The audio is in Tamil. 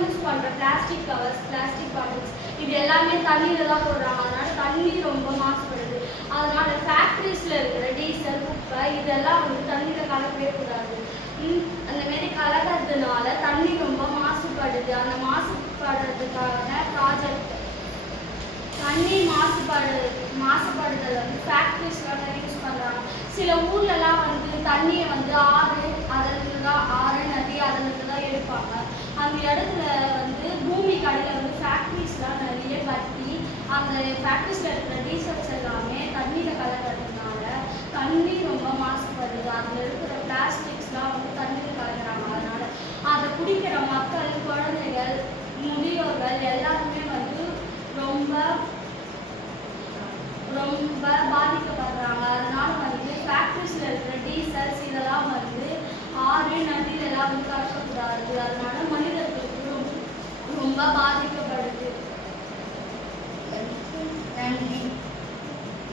யூஸ் பண்ணுற பிளாஸ்டிக் கவர்ஸ், பிளாஸ்டிக் பாட்டில்ஸ் இது எல்லாமே தண்ணியில் தான் போடுறாங்க. அதனால தண்ணி ரொம்ப மாசுபடுது. அதனால ஃபேக்ட்ரிஸில் இருக்கிற டீசல், குப்பை இதெல்லாம் வந்து தண்ணியில் கலக்கவே கூடாது. அந்த மாரி கலக்கிறதுனால தண்ணி ரொம்ப மாசுபடுது. அந்த மாசுபடுறதுக்கான ப்ராஜெக்ட் தண்ணி மாசுபடுதல் வந்து ஃபேக்ட்ரிஸ்லாம் யூஸ் பண்ணுறாங்க. சில ஊர்லலாம் வந்து தண்ணியை வந்து ஆறு, அதில் தான் ஆறு, நதி அதில் தான் எடுப்பாங்க. அந்த இடத்துல வந்து பூமிக்கு அடியில் வந்து ஃபேக்ட்ரிஸ்லாம் நிறைய கட்டி அந்த ஃபேக்ட்ரிஸில் இருக்கிற டீசல்ஸ் எல்லாமே தண்ணியில் கலக்கிறதுனால தண்ணி ரொம்ப மாசுபடுது. அதில் இருக்கிற பிளாஸ்டிக்ஸ்லாம் வந்து தண்ணியில் கலக்கிறாங்க. அதனால் அதை குடிக்கிற மக்கள், குழந்தைகள், முதியோர்கள் எல்லாருமே வந்து ரொம்ப பாதிக்கப்படுறாங்க. அதனால வந்து ஃபேக்ட்ரிஸில் இருக்கிற டீசல்ஸ் இதெல்லாம் வந்து ஆறு, நதியிலெல்லாம் வந்து கலக்கக்கூடாது. அதனால மனிதர்களுக்கு ரொம்ப பாதிக்க